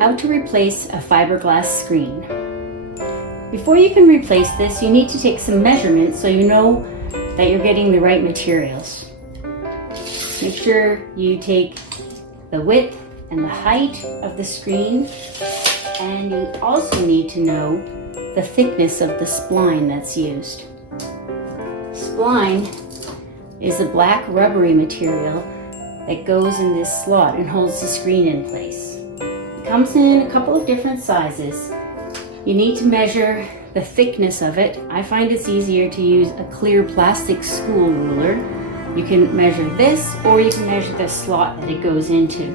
how to replace a fiberglass screen. Before you can replace this, you need to take some measurements so you know that you're getting the right materials. Make sure you take the width and the height of the screen, and you also need to know the thickness of the spline that's used. Spline is a black rubbery material that goes in this slot and holds the screen in place. It comes in a couple of different sizes. You need to measure the thickness of it. I find it's easier to use a clear plastic school ruler. You can measure this, or you can measure the slot that it goes into.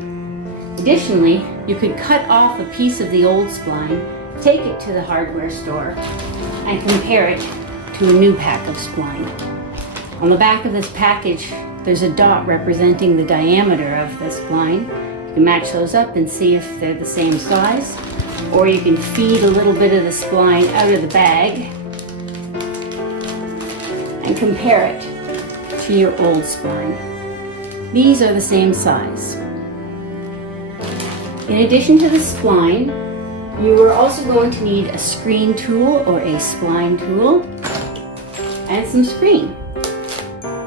Additionally, you could cut off a piece of the old spline, take it to the hardware store, and compare it to a new pack of spline. On the back of this package, there's a dot representing the diameter of the spline. You can match those up and see if they're the same size, or you can feed a little bit of the spline out of the bag and compare it to your old spline. These are the same size. In addition to the spline, you are also going to need a screen tool or a spline tool and some screen.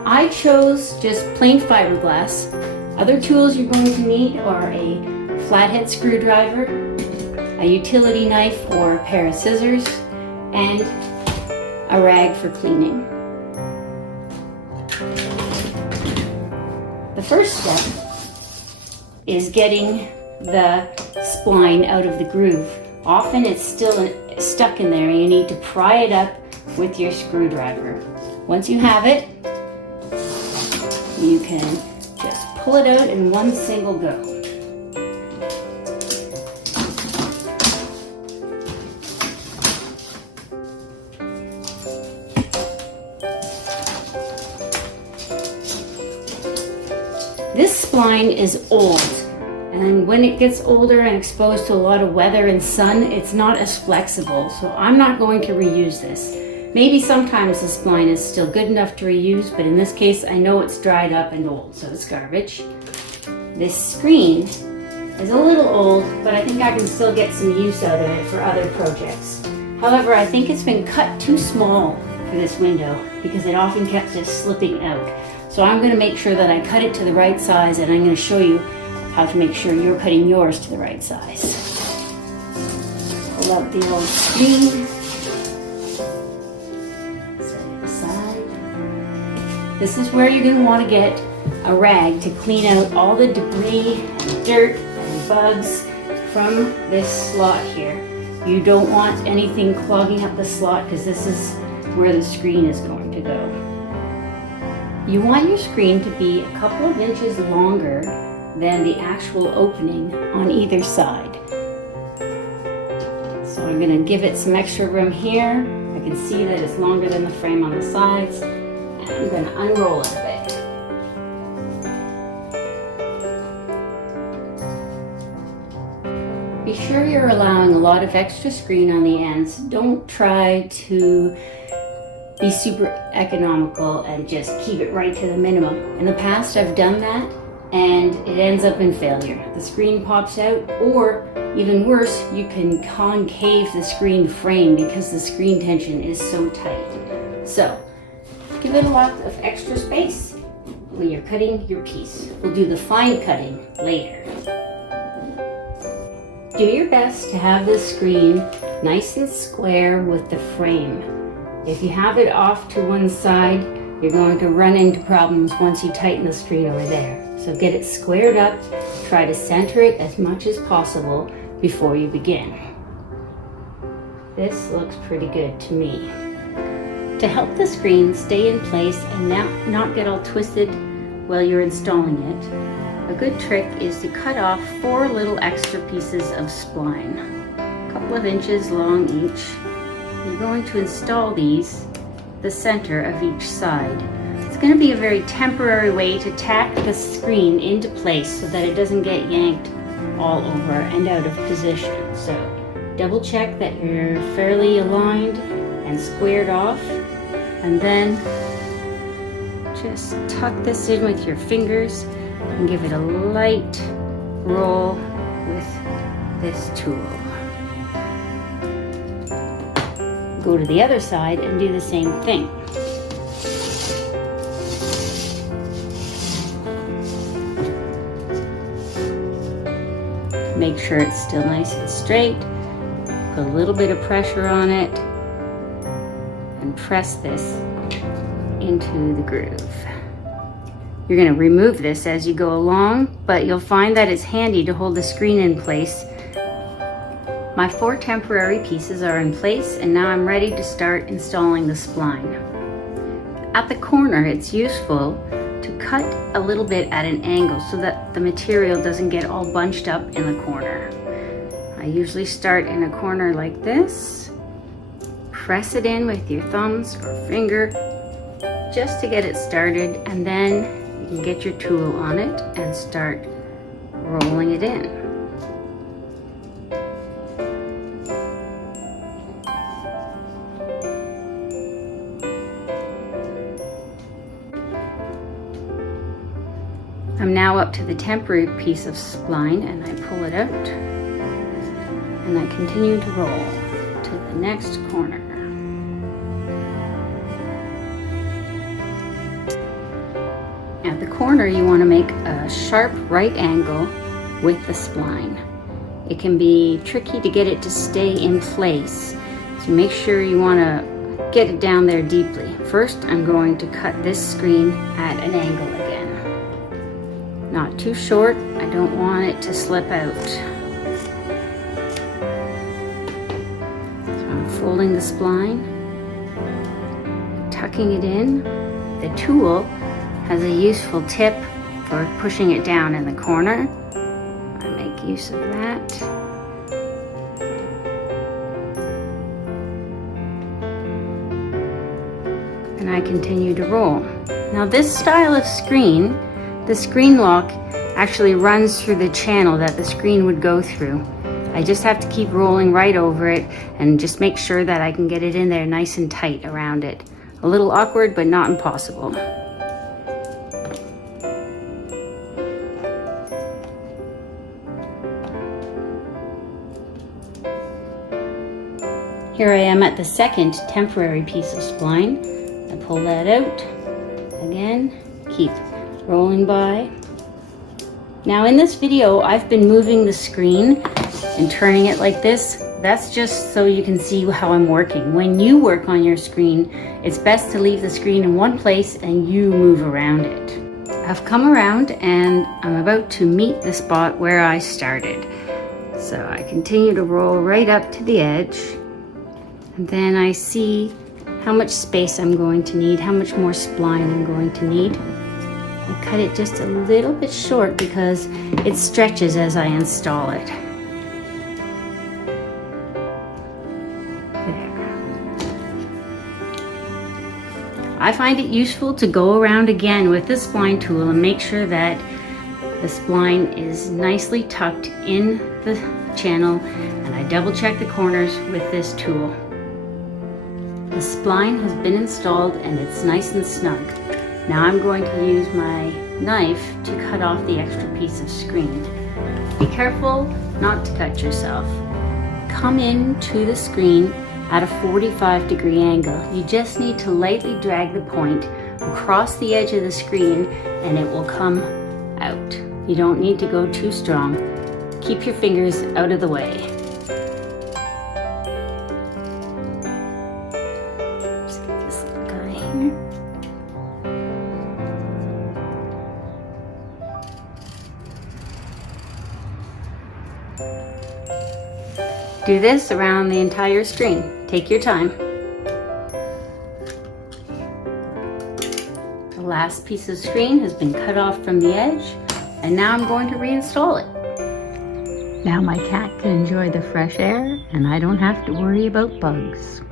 I chose just plain fiberglass. Other tools you're going to need are a flathead screwdriver, a utility knife or a pair of scissors, and a rag for cleaning. The first step is getting the spline out of the groove. Often it's still stuck in there and you need to pry it up with your screwdriver. Once you have it, you can just pull it out in one single go. This spline is old, and when it gets older and exposed to a lot of weather and sun, it's not as flexible, so I'm not going to reuse this. Maybe sometimes the spline is still good enough to reuse, but in this case I know it's dried up and old, so it's garbage. This screen is a little old, but I think I can still get some use out of it for other projects. However, I think it's been cut too small for this window because it often kept just slipping out. So I'm going to make sure that I cut it to the right size, and I'm going to show you how to make sure you're cutting yours to the right size. Pull out the old screen. This is where you're going to want to get a rag to clean out all the debris and dirt and bugs from this slot here. You don't want anything clogging up the slot because this is where the screen is going to go. You want your screen to be a couple of inches longer than the actual opening on either side. So I'm going to give it some extra room here. I can see that it's longer than the frame on the sides. I'm going to unroll it a bit. Be sure you're allowing a lot of extra screen on the ends. Don't try to be super economical and just keep it right to the minimum. In the past I've done that and it ends up in failure. The screen pops out, or even worse, you can concave the screen frame because the screen tension is so tight. So give it a lot of extra space when you're cutting your piece. We'll do the fine cutting later. Do your best to have the screen nice and square with the frame. If you have it off to one side, you're going to run into problems once you tighten the screen over there. So get it squared up, try to center it as much as possible before you begin. This looks pretty good to me. To help the screen stay in place and not get all twisted while you're installing it, a good trick is to cut off 4 little extra pieces of spline, a couple of inches long each. You're going to install these the center of each side. It's going to be a very temporary way to tack the screen into place so that it doesn't get yanked all over and out of position. So double check that you're fairly aligned and squared off, and then just tuck this in with your fingers and give it a light roll with this tool. Go to the other side and do the same thing. Make sure it's still nice and straight. Put a little bit of pressure on it and press this into the groove. You're going to remove this as you go along, but you'll find that it's handy to hold the screen in place. My 4 temporary pieces are in place, and now I'm ready to start installing the spline. At the corner, it's useful to cut a little bit at an angle so that the material doesn't get all bunched up in the corner. I usually start in a corner like this. Press it in with your thumbs or finger just to get it started, and then you can get your tool on it and start rolling it in. I'm now up to the temporary piece of spline, and I pull it out and I continue to roll to the next corner. At the corner, you want to make a sharp right angle with the spline. It can be tricky to get it to stay in place, so make sure you want to get it down there deeply. First, I'm going to cut this screen at an angle again. Not too short, I don't want it to slip out. So I'm folding the spline, tucking it in. The tool has a useful tip for pushing it down in the corner. I make use of that. And I continue to roll. Now this style of screen, the screen lock actually runs through the channel that the screen would go through. I just have to keep rolling right over it and just make sure that I can get it in there nice and tight around it. A little awkward, but not impossible. Here I am at the second temporary piece of spline. I pull that out. Again, keep rolling by. Now in this video, I've been moving the screen and turning it like this. That's just so you can see how I'm working. When you work on your screen, it's best to leave the screen in one place and you move around it. I've come around and I'm about to meet the spot where I started. So I continue to roll right up to the edge. And then I see how much space I'm going to need, how much more spline I'm going to need. I cut it just a little bit short because it stretches as I install it. I find it useful to go around again with the spline tool and make sure that the spline is nicely tucked in the channel, and I double check the corners with this tool. The spline has been installed and it's nice and snug. Now I'm going to use my knife to cut off the extra piece of screen. Be careful not to cut yourself. Come into the screen at a 45-degree angle. You just need to lightly drag the point across the edge of the screen and it will come out. You don't need to go too strong. Keep your fingers out of the way. Let's get this little guy here. Do this around the entire screen. Take your time. The last piece of screen has been cut off from the edge, and now I'm going to reinstall it. Now my cat can enjoy the fresh air, and I don't have to worry about bugs.